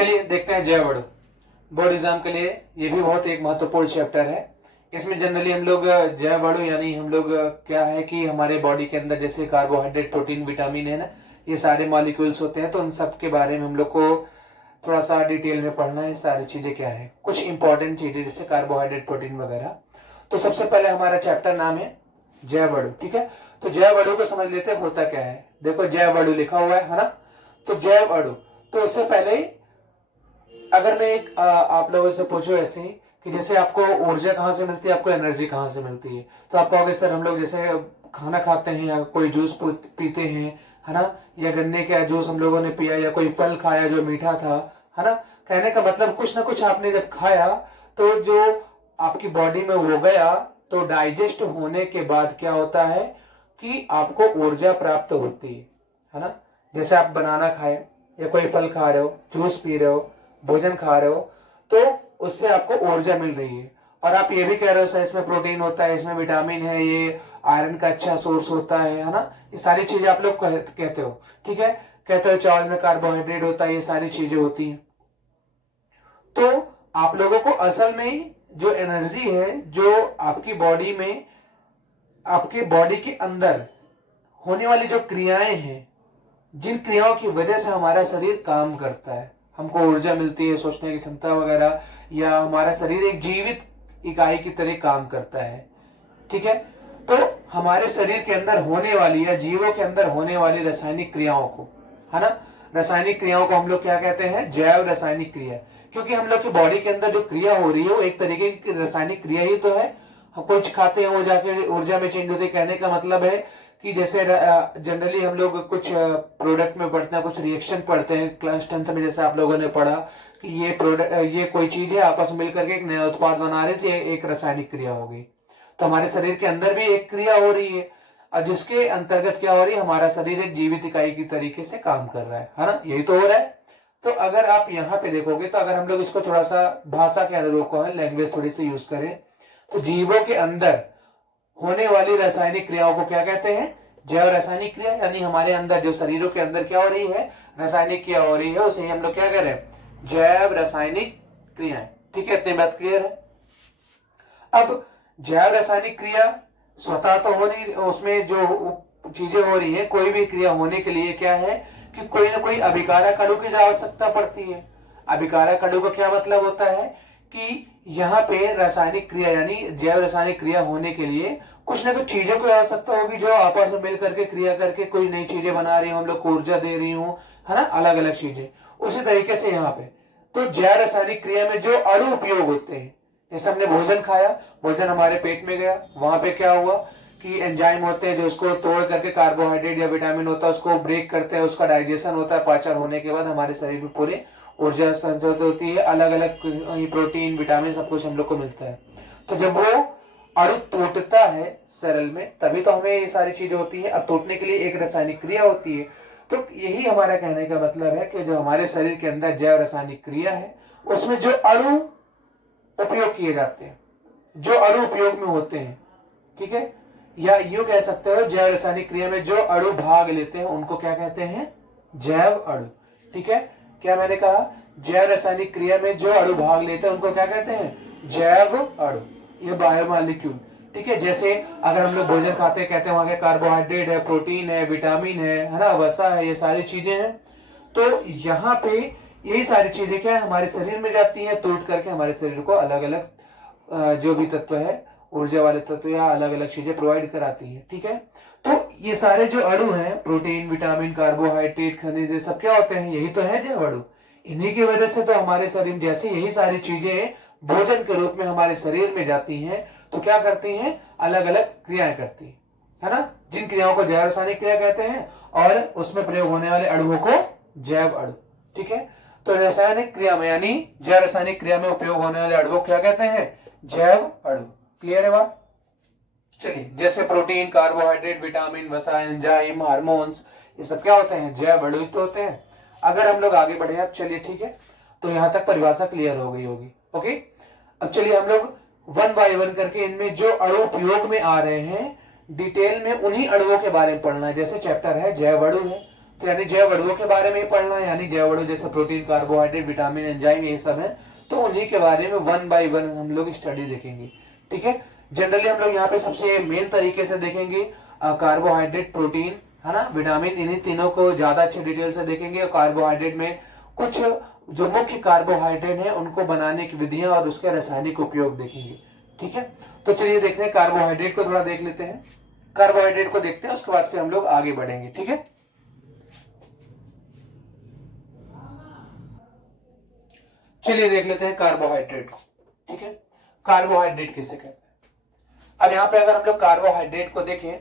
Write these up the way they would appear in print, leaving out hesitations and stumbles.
चलिए देखते हैं जैव अणु। बोर्ड एग्जाम के लिए ये भी बहुत एक महत्वपूर्ण चैप्टर है। इसमें जनरली हम लोग जैव अणु यानी हम लोग क्या है कि हमारे बॉडी के अंदर जैसे कार्बोहाइड्रेट, प्रोटीन, विटामिन है ना, ये सारे मॉलिक्यूल्स होते हैं, तो उन सब के बारे में हम लोग को थोड़ा सा डिटेल में पढ़ना है। सारी चीजें क्या है, कुछ इंपॉर्टेंट चीजें जैसे कार्बोहाइड्रेट, प्रोटीन वगैरह। तो सबसे पहले हमारा चैप्टर नाम है जैव अणु। ठीक है, तो जैव अणु को समझ लेते हैं होता क्या है। देखो जैव अणु लिखा हुआ है ना, तो जैव अणु। तो उससे पहले अगर मैं एक आप लोगों से पूछूं ऐसे ही कि जैसे आपको ऊर्जा कहाँ से मिलती है, आपको एनर्जी कहाँ से मिलती है, तो आप कहोगे सर हम लोग जैसे खाना खाते हैं या कोई जूस पीते हैं, है ना, या गन्ने का जूस हम लोगों ने पिया या कोई फल खाया जो मीठा था, है ना। कहने का मतलब कुछ ना कुछ आपने जब खाया तो जो आपकी बॉडी में हो गया, तो डाइजेस्ट होने के बाद क्या होता है कि आपको ऊर्जा प्राप्त होती है ना। जैसे आप बनाना खाए या कोई फल खा रहे हो, जूस पी रहे हो, भोजन खा रहे हो, तो उससे आपको ऊर्जा मिल रही है। और आप ये भी कह रहे हो सर इसमें प्रोटीन होता है, इसमें विटामिन है, ये आयरन का अच्छा सोर्स होता है ना। ये सारी चीजें आप लोग कहते हो, ठीक है, कहते हो चावल में कार्बोहाइड्रेट होता है, ये सारी चीजें होती हैं। तो आप लोगों को असल में जो एनर्जी है, जो आपकी बॉडी में, आपके बॉडी के अंदर होने वाली जो क्रियाएं हैं, जिन क्रियाओं की वजह से हमारा शरीर काम करता है, हमको ऊर्जा मिलती है, सोचने की क्षमता वगैरह, या हमारा शरीर एक जीवित इकाई की तरह काम करता है। ठीक है, तो हमारे शरीर के अंदर होने वाली या जीवों के अंदर होने वाली रासायनिक क्रियाओं को, है ना, रासायनिक क्रियाओं को हम लोग क्या कहते हैं, जैव रासायनिक क्रिया। क्योंकि हम लोग की बॉडी के अंदर जो क्रिया हो रही है वो एक तरीके की रासायनिक क्रिया ही तो है। हम कुछ खाते हैं वो जाके ऊर्जा में चेंज होती है। कहने का मतलब है कि जैसे जनरली हम लोग कुछ प्रोडक्ट में पढ़ते हैं, कुछ रिएक्शन पढ़ते हैं क्लास 10th में, जैसे आप लोगों ने पढ़ा कि ये प्रोडक्ट, ये कोई चीज है, आपस में मिलकर के एक नया उत्पाद बना रही थी, एक रासायनिक क्रिया हो गई। तो हमारे शरीर के अंदर भी एक क्रिया हो रही है, और जिसके अंतर्गत क्या हो रही है, हमारा शरीर एक जीवित इकाई की तरीके से काम कर रहा है ना, यही तो हो रहा है। तो अगर आप यहाँ पे देखोगे, तो अगर हम लोग इसको थोड़ा सा भाषा के अनुरूप को है, लैंग्वेज थोड़ी सी यूज करें, तो जीवों के अंदर होने वाली रासायनिक क्रियाओं को क्या कहते हैं, जैव रासायनिक क्रिया। यानी हमारे अंदर जो शरीरों के अंदर क्या हो रही है, रासायनिक क्रिया हो रही है, उसे हम लोग क्या कह रहे हैं, जैव रासायनिक क्रियाएं। ठीक है, इतनी बात क्लियर है। अब जैव रासायनिक क्रिया स्वतः तो हो नहीं, उसमें जो चीजें हो रही है, कोई भी क्रिया होने के लिए क्या है कि कोई ना कोई अभिकारक अणु की आवश्यकता पड़ती है। अभिकारक अणु का क्या मतलब होता है कि यहाँ पे रासायनिक क्रिया यानी जैव रासायनिक क्रिया होने के लिए कुछ ना कुछ चीजों की आवश्यकता होगी, जो आपस में मिल करके क्रिया करके कोई नई चीजें बना रही हूँ, हम लोग को ऊर्जा दे रही हूँ, है ना, अलग अलग चीजें। उसी तरीके से यहाँ पे तो जैव रासायनिक क्रिया में जो अणु उपयोग होते हैं, जैसे हमने भोजन खाया, भोजन हमारे पेट में गया, वहां पे क्या हुआ कि एंजाइम होते हैं जो उसको तोड़ करके कार्बोहाइड्रेट या विटामिन होता है उसको ब्रेक करते हैं, उसका डाइजेशन होता है, पाचन होने के बाद हमारे शरीर में पूरे ऊर्जा संचित होती है, अलग अलग प्रोटीन, विटामिन सब कुछ हम लोग को मिलता है। तो जब वो अणु टूटता है सरल में, तभी तो हमें ये सारी चीजें होती है। अब टूटने के लिए एक रासायनिक क्रिया होती है। तो यही हमारा कहने का मतलब है कि जो हमारे शरीर के अंदर जैव रासायनिक क्रिया है, उसमें जो अणु उपयोग किए जाते हैं, जो अणु उपयोग में होते हैं, ठीक है, या यूं कह सकते हो जैव रासायनिक क्रिया में जो अणु भाग लेते हैं उनको क्या कहते हैं, जैव अणु। ठीक है, क्या मैंने कहा, जैव रासायनिक क्रिया में जो अणु भाग लेते हैं उनको क्या कहते हैं, जैव अणु, ये बायोमॉलिक्यूल। ठीक है, जैसे अगर हम लोग भोजन खाते हैं, कहते हैं वहां के कार्बोहाइड्रेट है, प्रोटीन है, विटामिन है ना, वसा है, ये सारी चीजें हैं। तो यहाँ पे यही सारी चीजें क्या है, हमारे शरीर में जाती है, टूट करके हमारे शरीर को अलग अलग जो भी तत्व है, ऊर्जा वाले तत्व या अलग अलग चीजें प्रोवाइड कराती है। ठीक है, तो ये सारे जो अणु हैं, प्रोटीन, विटामिन, कार्बोहाइड्रेट, खनिज, ये सब क्या होते हैं, यही तो है जैव अणु। इन्हीं की वजह से तो हमारे शरीर में जैसे यही सारी चीजें भोजन के रूप में हमारे शरीर में जाती हैं, तो क्या करती हैं, अलग अलग क्रियाएं करती है ना, जिन क्रियाओं को जैव रासायनिक क्रिया कहते हैं, और उसमें प्रयोग होने वाले अणुओं को जैव अणु। ठीक है, तो रासायनिक क्रिया में यानी जैव रासायनिक क्रिया में उपयोग होने वाले अणुओं को क्या कहते हैं, जैव अणु। क्लियर है बात। चलिए, जैसे प्रोटीन, कार्बोहाइड्रेट, विटामिन, वसा, एंजाइम, हार्मोन्स, ये सब क्या होते हैं, जैव अणु तो होते हैं। अगर हम लोग आगे बढ़े अब, चलिए ठीक है, तो यहां तक परिभाषा क्लियर हो गई होगी। ओके, अब चलिए हम लोग वन बाय वन करके इनमें जो अणु उपयोग में आ रहे हैं, डिटेल में उन्हीं अणुओं के बारे में पढ़ना है। जैसे चैप्टर है जैव अणु है, तो यानी जैव अणुओं के बारे में ही पढ़ना है, यानी जैव अणु जैसे प्रोटीन, कार्बोहाइड्रेट, विटामिन, एंजाइम, ये सब है, तो उन्हीं के बारे में 1 बाय 1 हम लोग स्टडी देखेंगे। ठीक है, जनरली हम लोग यहाँ पे सबसे मेन तरीके से देखेंगे कार्बोहाइड्रेट, प्रोटीन, है ना, विटामिन, इन्हीं तीनों को ज्यादा अच्छे डिटेल से देखेंगे। कार्बोहाइड्रेट में कुछ जो मुख्य कार्बोहाइड्रेट है उनको बनाने की विधियां और उसके रासायनिक उपयोग देखेंगे। ठीक है, तो चलिए देखते हैं, कार्बोहाइड्रेट को थोड़ा देख लेते हैं। कार्बोहाइड्रेट को देखते हैं, उसके बाद फिर हम लोग आगे बढ़ेंगे। ठीक है, चलिए देख लेते हैं कार्बोहाइड्रेट को। ठीक है, कार्बोहाइड्रेट किसे कहते हैं। अब यहां पे अगर हम लोग कार्बोहाइड्रेट को देखें,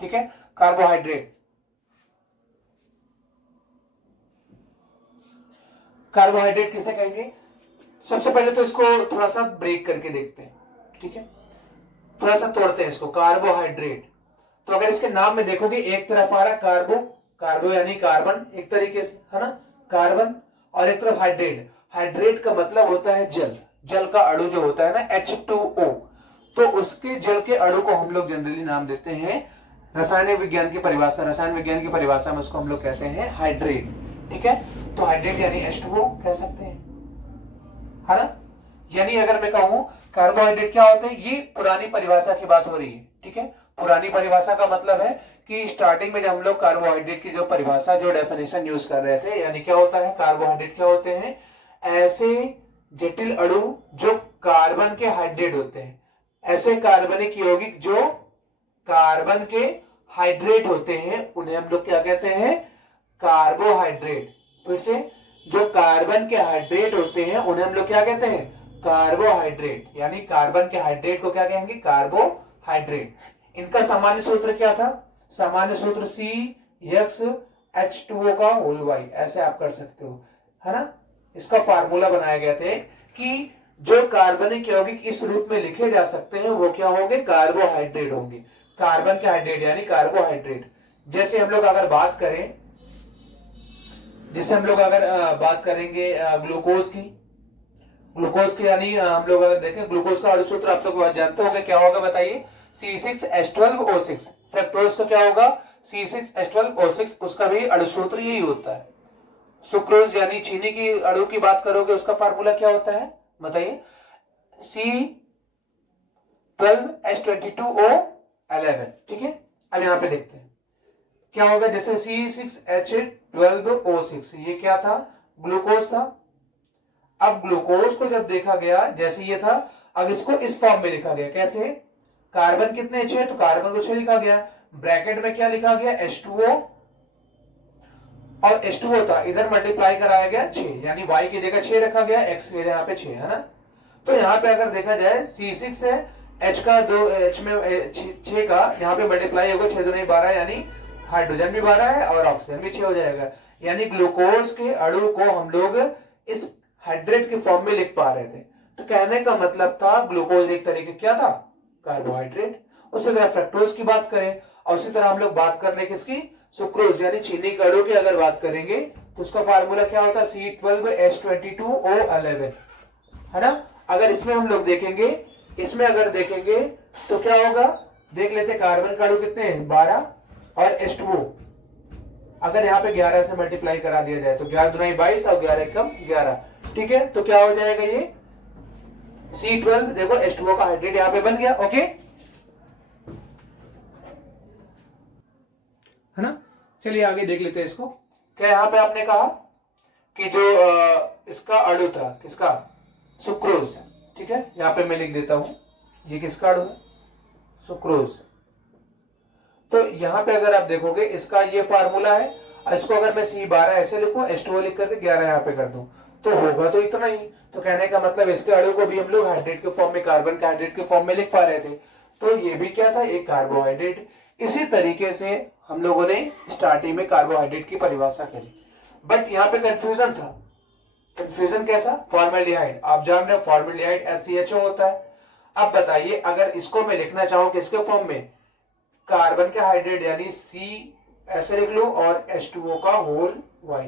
ठीक है, कार्बोहाइड्रेट किसे कहेंगे। सबसे पहले तो इसको थोड़ा सा ब्रेक करके देखते हैं। ठीक है, थोड़ा सा तोड़ते हैं इसको। कार्बोहाइड्रेट, तो अगर इसके नाम में देखोगे एक तरफ आ रहा कार्बो यानी कार्बन एक तरीके से, है ना, कार्बन, और एक तरफ हाइड्रेट। हाइड्रेट का मतलब होता है जल का अणु जो होता है ना, H2O, तो उसके जल के अणु को हम लोग जनरली नाम देते हैं, रसायन विज्ञान की परिभाषा में उसको हम लोग कहते हैं हाइड्रेट। ठीक है, तो हाइड्रेट यानी H2O कह सकते हैं, है ना। यानी अगर मैं कहूं कार्बोहाइड्रेट क्या होते हैं, ये पुरानी परिभाषा की बात हो रही है। ठीक है, पुरानी परिभाषा का मतलब है कि स्टार्टिंग में जब हम लोग कार्बोहाइड्रेट की जो परिभाषा, जो डेफिनेशन यूज कर रहे थे, यानी क्या होता है, कार्बोहाइड्रेट क्या होते हैं, ऐसे जटिल अणु जो कार्बन के हाइड्रेट होते हैं, ऐसे कार्बनिक यौगिक जो कार्बन के हाइड्रेट होते हैं, उन्हें हम लोग क्या कहते हैं, कार्बोहाइड्रेट। फिर से, जो कार्बन के हाइड्रेट होते हैं उन्हें हम लोग क्या कहते हैं, कार्बोहाइड्रेट। यानी कार्बन के हाइड्रेट को क्या कहेंगे, कार्बोहाइड्रेट। इनका सामान्य सूत्र क्या था, सामान्य सूत्र CHH2O का होल वाई, ऐसे आप कर सकते हो, है ना। इसका फार्मूला बनाया गया था कि जो कार्बनिक यौगिक इस रूप में लिखे जा सकते हैं वो क्या होंगे, कार्बोहाइड्रेट होंगे। कार्बन के हाइड्रेट यानी कार्बोहाइड्रेट। जैसे हम लोग अगर बात करें, बात करेंगे ग्लूकोज की यानी हम लोग अगर देखें ग्लूकोज का अणु सूत्र आप लोग जानते होंगे, क्या होगा बताइए, C6H12O6। फ्रक्टोज का क्या होगा, C6H12O6, उसका भी अणु सूत्र यही होता है। सुक्रोज यानी चीनी की अणु की बात करोगे, उसका फार्मूला क्या होता है बताइए, C12H22O11। ठीक है, अब यहां पे देखते हैं क्या होगा। जैसे C6H12O6 ये क्या था, ग्लूकोज था। अब ग्लूकोज को जब देखा गया, जैसे ये था, अब इसको इस फॉर्म में लिखा गया, कैसे, कार्बन कितने 6, तो कार्बन को 6 लिखा गया, ब्रैकेट में क्या लिखा गया, H2O, और H2O था, इधर मल्टीप्लाई कराया गया 6, यानी Y की जगह 6 रखा गया, X की जगह यहाँ पे 6, है ना। तो यहाँ पे अगर देखा जाए C6 है, H का 2 H में 6 का यहाँ पे मल्टीप्लाई होगा, 6 दूनी 12, यानी हाइड्रोजन भी 12 है और ऑक्सीजन भी 6 हो जाएगा। यानी ग्लूकोज के अणु को हम लोग इस हाइड्रेट के फॉर्म में लिख पा रहे थे। तो कहने का मतलब था ग्लूकोज एक तरीके क्या था, कार्बोहाइड्रेट। उसी तरह फ्रक्टोज की बात करें, और उसी तरह हम लोग बात कर रहे किसकी, सुक्रोज यानी चीनी के अणु की अगर बात करेंगे तो उसका फार्मूला क्या होता है, C12H22O11, है ना। अगर इसमें हम लोग देखेंगे, अगर देखेंगे तो क्या होगा, देख लेते, कार्बन का अणु कितने हैं 12 और H2O अगर यहाँ पे 11 से मल्टीप्लाई करा दिया जाए तो 11 दूनी 22 और 11 कम 11। ठीक है, तो क्या हो जाएगा ये C12, देखो H2O का हाइड्रेट यहाँ पे बन गया, ओके, है ना। चलिए आगे देख लेते हैं इसको। क्या यहाँ पे आपने कहा कि जो इसका अणु था, किसका, सुक्रोज। ठीक है, यहाँ पे मैं लिख देता हूं, ये किसका अणु है, सुक्रोज। तो यहाँ पे अगर आप देखोगे इसका ये फार्मूला है, इसको अगर मैं C12 ऐसे लिखूं, H2O लिख करके 11 यहाँ पे कर दूं, तो होगा तो इतना ही। तो कहने का मतलब इसके अणु को भी हम लोग हाइड्रेट के फॉर्म में, कार्बन के हाइड्रेट के फॉर्म में लिख पा रहे थे, तो ये भी क्या था, एक कार्बोहाइड्रेट। इसी तरीके से हम लोगों ने स्टार्टिंग में कार्बोहाइड्रेट की परिभाषा करी, बट यहाँ पे कंफ्यूजन था। कंफ्यूजन कैसा, फॉर्मेल्डिहाइड, आप जान रहे हो फॉर्मेल्डिहाइड HCHO होता है। अब बताइए अगर इसको मैं लिखना चाहूं किसके फॉर्म में, कार्बन के हाइड्रेट यानी C ऐसे लिख लो और H2O का होल Y,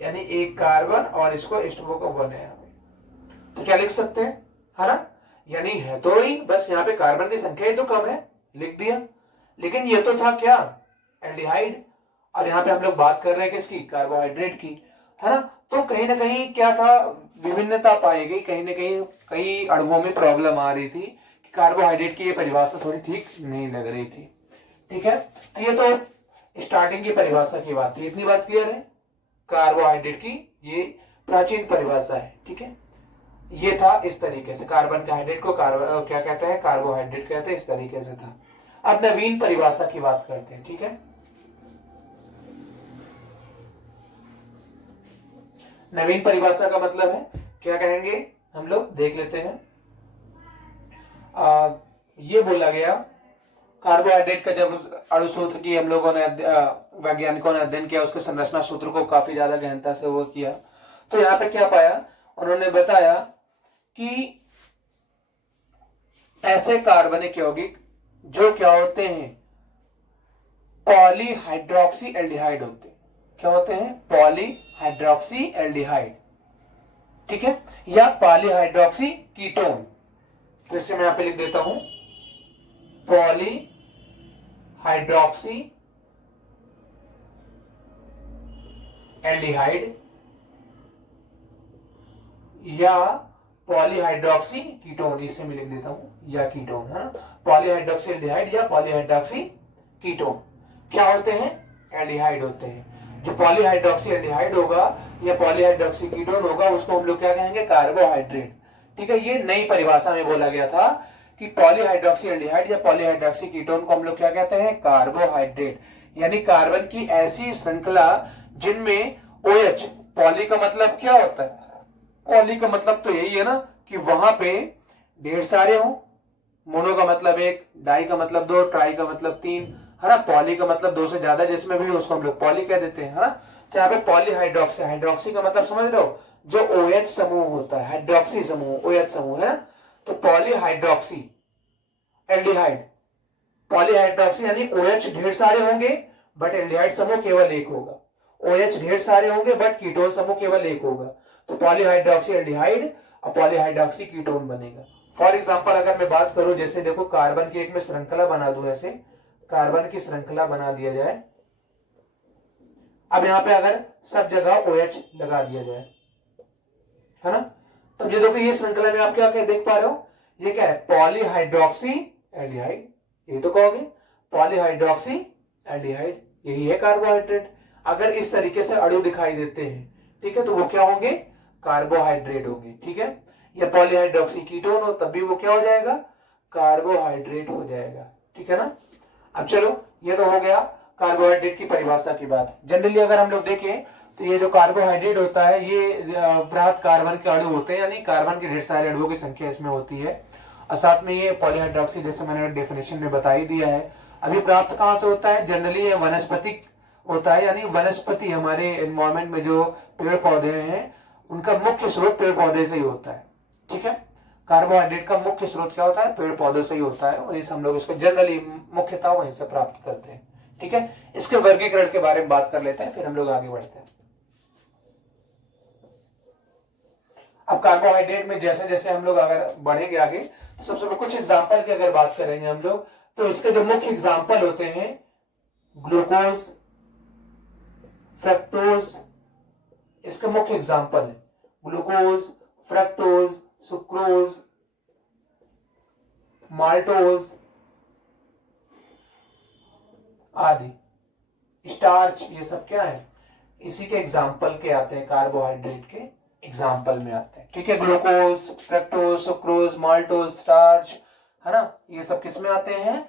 यानी एक कार्बन और इसको H2O का 1 है, तो क्या लिख सकते हैं, है ना। यानी है तो ही, बस यहाँ पे कार्बन की संख्या ही तो कम है, लिख दिया। लेकिन ये तो था क्या, एल्डिहाइड, और यहाँ पे हम लोग बात कर रहे हैं किसकी, कार्बोहाइड्रेट की, है ना। तो कहीं ना कहीं क्या था, विभिन्नता पाई गई, कहीं ना कहीं कई अणुओं में प्रॉब्लम आ रही थी कि कार्बोहाइड्रेट की ये परिभाषा थोड़ी ठीक नहीं लग रही थी। ठीक है, तो ये तो स्टार्टिंग की परिभाषा की बात थी, इतनी बात क्लियर है। कार्बोहाइड्रेट की ये प्राचीन परिभाषा है। ठीक है, ये था इस तरीके से, कार्बन के हाइड्रेट को क्या कहते हैं, कार्बोहाइड्रेट कहते हैं, इस तरीके से था। अब नवीन परिभाषा की बात करते हैं। ठीक है, नवीन परिभाषा का मतलब है क्या कहेंगे हम लोग, देख लेते हैं। ये बोला गया, कार्बोहाइड्रेट का जब अणु सूत्र की हम लोगों ने वैज्ञानिकों ने अध्ययन किया, उसके संरचना सूत्र को काफी ज्यादा गहनता से वो किया, तो यहाँ पे क्या पाया, उन्होंने बताया कि ऐसे कार्बनिक यौगिक जो क्या होते हैं, पॉलीहाइड्रोक्सी एल्डिहाइड होते हैं। क्या होते हैं, पॉलीहाइड्रोक्सी एल्डिहाइड। ठीक है, या पॉलीहाइड्रोक्सी कीटोन। फिर से मैं यहां पे लिख देता हूं, पॉलीहाइड्रोक्सी एल्डिहाइड या पॉलीहाइड्रोक्सी कीटोन, इसे मैं लिख देता हूं, या कीटोन, है ना। पॉलीहाइड्रोक्सी एल्डिहाइड या पॉलीहाइड्रोक्सी कीटोन क्या होते हैं, एल्डिहाइड होते हैं। जो पॉलीहाइड्रोक्सी एल्डिहाइड होगा या पॉलीहाइड्रोक्सी कीटोन होगा, उसको हम लोग क्या कहेंगे, कार्बोहाइड्रेट। ठीक है, ये नई परिभाषा में बोला गया था कि पॉलीहाइड्रोक्सी एल्डिहाइड या पॉलीहाइड्रोक्सी कीटोन को हम लोग क्या कहते हैं, कार्बोहाइड्रेट। यानी कार्बन की ऐसी श्रृंखला जिनमें OH, पॉली का मतलब क्या होता है, पॉली का मतलब तो यही है ना कि वहां पे ढेर सारे हो, मोनो का मतलब एक, डाई का मतलब दो, ट्राई का मतलब तीन, है ना। पॉली का मतलब दो से ज्यादा जिसमें भी उसको हम लोग पॉली कह देते हैं, है ना। तो यहाँ पे पॉलीहाइड्रोक्सी, हाइड्रोक्सी का मतलब समझ रहे हो, जो OH समूह होता है, हाइड्रोक्सी समूह, OH समूह, है ना। तो पॉलीहाइड्रोक्सी एल्डिहाइड, पॉलीहाइड्रोक्सी यानी OH ढेर सारे होंगे बट एल्डिहाइड समूह केवल एक होगा, OH ढेर सारे होंगे बट कीटोन समूह केवल एक होगा। तो पॉलीहाइड्रोक्सी एल्डिहाइड और पॉलीहाइड्रोक्सी कीटोन बनेगा। फॉर एग्जांपल अगर मैं बात करूं, जैसे देखो कार्बन की एक में श्रृंखला बना दूं, ऐसे कार्बन की श्रृंखला बना दिया जाए। अब यहां पे अगर सब जगह OH लगा दिया जाए, है ना, तो ये देखो ये श्रृंखला में आप क्या देख पा रहे हो, ये क्या है, पॉलीहाइड्रोक्सी एल्डिहाइड, ये तो कहोगे पॉलीहाइड्रोक्सी एल्डिहाइड, यही है कार्बोहाइड्रेट। अगर इस तरीके से अणु दिखाई देते हैं, ठीक है, तो वो क्या होंगे, कार्बोहाइड्रेट होंगे। ठीक है, या पॉलीहाइड्रोक्सी कीटोन हो तब भी वो क्या हो जाएगा, कार्बोहाइड्रेट हो जाएगा। ठीक है ना। अब चलो, ये तो हो गया कार्बोहाइड्रेट की परिभाषा की बात। जनरली अगर हम लोग देखें तो ये जो कार्बोहाइड्रेट होता है, ये बृहत कार्बन के अणु होते हैं, यानी कार्बन के ढेर सारे अणुओं की संख्या इसमें होती है। और साथ में ये पॉलीहाइड्रोक्सी, जैसे मैंने डेफिनेशन में बता ही दिया है। अभी प्राप्त कहां से होता है, जनरली ये वनस्पतिक होता है, यानी वनस्पति, हमारे एनवायरमेंट में जो पेड़ पौधे हैं उनका मुख्य स्रोत पेड़ पौधे से ही होता है। ठीक है, कार्बोहाइड्रेट का मुख्य स्रोत क्या होता है, पेड़ पौधों से ही होता है, वहीं से हम लोग इसको जनरली मुख्यतः वहीं से प्राप्त करते हैं। ठीक है, इसके वर्गीकरण के बारे में बात कर लेते हैं, फिर हम लोग आगे बढ़ते हैं। अब कार्बोहाइड्रेट में जैसे जैसे हम लोग अगर बढ़ेंगे आगे, तो सबसे पहले कुछ एग्जांपल की अगर बात करेंगे हम लोग, तो इसके जो मुख्य एग्जांपल होते हैं, ग्लूकोज, फ्रक्टोज, इसके मुख्य एग्जांपल है ग्लूकोज, फ्रक्टोज, सुक्रोज, माल्टोज आदि, स्टार्च, ये सब क्या है, इसी के एग्जाम्पल के आते हैं, कार्बोहाइड्रेट के एग्जाम्पल में आते हैं। ठीक है, glucose, fructose, sucrose, maltose, starch, है ना, ये सब किस में आते हैं,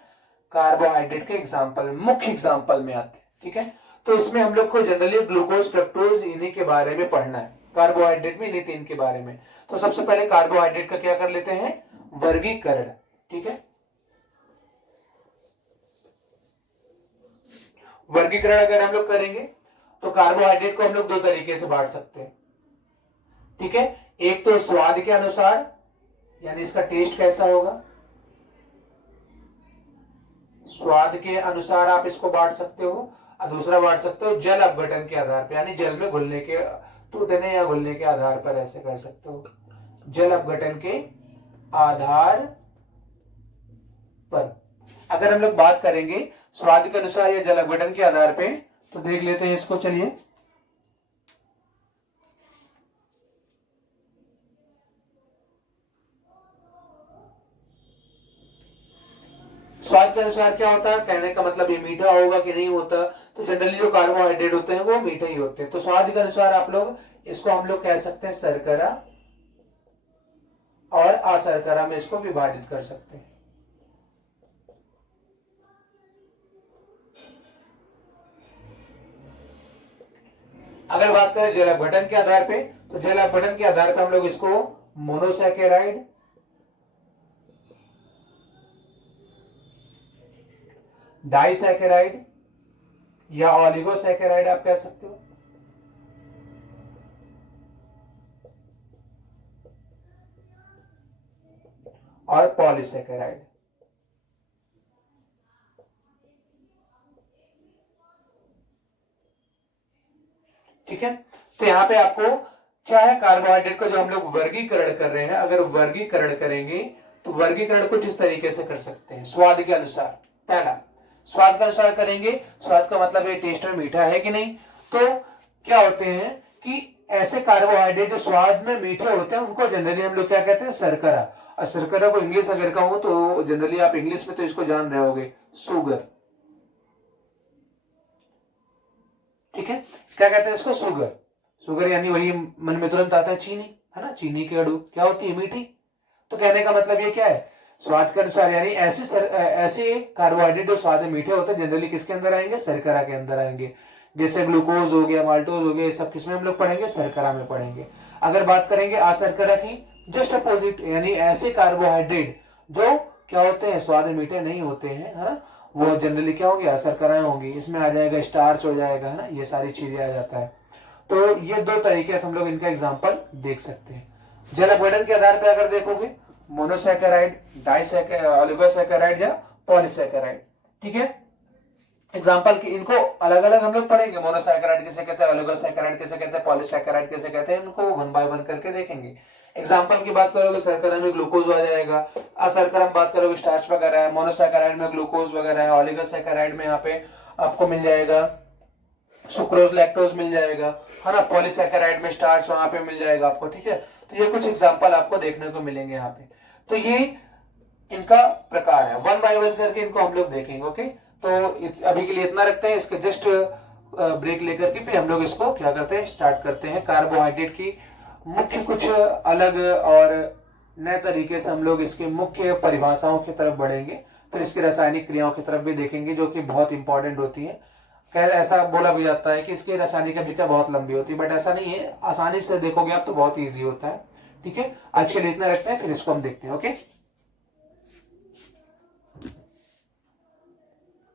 कार्बोहाइड्रेट के एग्जाम्पल, मुख्य एग्जाम्पल में आते हैं। ठीक है, तो इसमें हम लोग को जनरली ग्लूकोज, फ्रक्टोज इन्हीं के बारे में पढ़ना है, कार्बोहाइड्रेट में इन्हीं तीन के बारे में। तो सबसे पहले कार्बोहाइड्रेट का क्या कर लेते हैं, वर्गीकरण। ठीक है, वर्गीकरण अगर हम लोग करेंगे तो कार्बोहाइड्रेट को हम लोग दो तरीके से बांट सकते हैं। ठीक है, एक तो स्वाद के अनुसार, यानी इसका टेस्ट कैसा होगा, स्वाद के अनुसार आप इसको बांट सकते हो। और दूसरा बांट सकते हो जल अपघटन के आधार पर, यानी जल में घुलने के, टूटने या घुलने के आधार पर, ऐसे कह सकते हो, जल अपघटन के आधार पर। अगर हम लोग बात करेंगे स्वाद के अनुसार या जल अपघटन के आधार पे, तो देख लेते हैं इसको, चलिए। स्वाद के अनुसार क्या होता है, कहने का मतलब ये मीठा होगा कि नहीं होता, तो जनरली जो कार्बोहाइड्रेट होते हैं वो मीठे ही होते हैं। तो स्वाद के अनुसार आप लोग इसको हम लोग कह सकते हैं शर्करा, और अशर्करा में इसको विभाजित कर सकते हैं। अगर बात करें जल अपघटन के आधार पे, तो जल अपघटन के आधार पे हम लोग इसको मोनोसैकेराइड, डाइसैकेराइड या ऑलिगोसैकेराइड आप कह सकते हो, और पॉलीसैकेराइड। ठीक है, तो यहां पे आपको क्या है, कार्बोहाइड्रेट का जो हम लोग वर्गीकरण कर रहे हैं, अगर वर्गीकरण करेंगे तो वर्गीकरण कुछ इस तरीके से कर सकते हैं स्वाद के अनुसार। पहला, स्वाद के अनुसार करेंगे, स्वाद का मतलब ये टेस्ट में मीठा है कि नहीं। तो क्या होते हैं कि ऐसे कार्बोहाइड्रेट जो स्वाद में मीठे होते हैं उनको जनरली हम लोग क्या कहते हैं, शर्करा। और शर्करा को इंग्लिश अगर कहूं तो जनरली आप इंग्लिश में तो इसको जान रहे होगे, शुगर। ठीक है, क्या कहते हैं इसको, शुगर। शुगर यानी वही मन में तुरंत आता है चीनी, है ना, चीनी के अणु क्या होती है, मीठी। तो कहने का मतलब ये क्या है, स्वाद के अनुसार, यानी ऐसे कार्बोहाइड्रेट जो स्वाद में मीठे होते हैं जनरली किसके अंदर आएंगे, शर्करा के अंदर आएंगे। जैसे ग्लूकोज हो गया, माल्टोज हो गया, ये सब किसमें हम लोग पढ़ेंगे, शर्करा में पढ़ेंगे। अगर बात करेंगे अशर्करा की, जस्ट अपोजिट, यानी ऐसे कार्बोहाइड्रेट जो क्या होते हैं, स्वाद में मीठे नहीं होते हैं, है ना, वो जनरली क्या होंगे, अशर्कराएं होंगी। इसमें आ जाएगा स्टार्च हो जाएगा, है ना, ये सारी चीजें आ जाता है। तो ये दो तरीके से हम लोग इनका एग्जाम्पल देख सकते हैं। जल अपघटन के आधार पर अगर देखोगे, मोनोसैकेराइड, ऑलिगोसैकेराइड या पॉलीसैकेराइड। ठीक है, एग्जाम्पल की इनको अलग अलग हम लोग पढ़ेंगे, मोनोसैकेराइड किसे कहते हैं, ऑलिगोसैकेराइड किसे कहते हैं, पॉलीसैकेराइड किसे कहते हैं, इनको वन बाय वन करके देखेंगे। एग्जाम्पल की बात करोगे, शर्करा में ग्लूकोज आ जाएगा, अशर्करा में बात करोगे स्टार्च वगैरह है, मोनोसैकेराइड में ग्लूकोज वगैरह है, ऑलिगोसैकेराइड में यहाँ पे आपको मिल जाएगा सुक्रोज, लैक्टोज मिल जाएगा, है ना, पॉलीसैकेराइड में स्टार्च वहां पे मिल जाएगा आपको। ठीक है, तो ये कुछ एग्जाम्पल आपको देखने को मिलेंगे यहाँ पे। तो ये इनका प्रकार है, वन बाय वन करके इनको हम लोग देखेंगे। ओके, तो अभी के लिए इतना रखते हैं, इसके जस्ट ब्रेक लेकर के फिर हम लोग इसको क्या करते हैं, स्टार्ट करते हैं। कार्बोहाइड्रेट की मुख्य कुछ अलग और नए तरीके से हम लोग इसके मुख्य परिभाषाओं की तरफ बढ़ेंगे, फिर इसकी रासायनिक क्रियाओं की तरफ भी देखेंगे जो कि बहुत इंपॉर्टेंट होती है। ऐसा बोला भी जाता है कि इसकी रासायनिक अभिक्रिया बहुत लंबी होती है, बट ऐसा नहीं है, आसानी से देखोगे आप तो बहुत ईजी होता है। ठीक है, आज के लिए इतना रखते हैं, फिर इसको हम देखते हैं। ओके।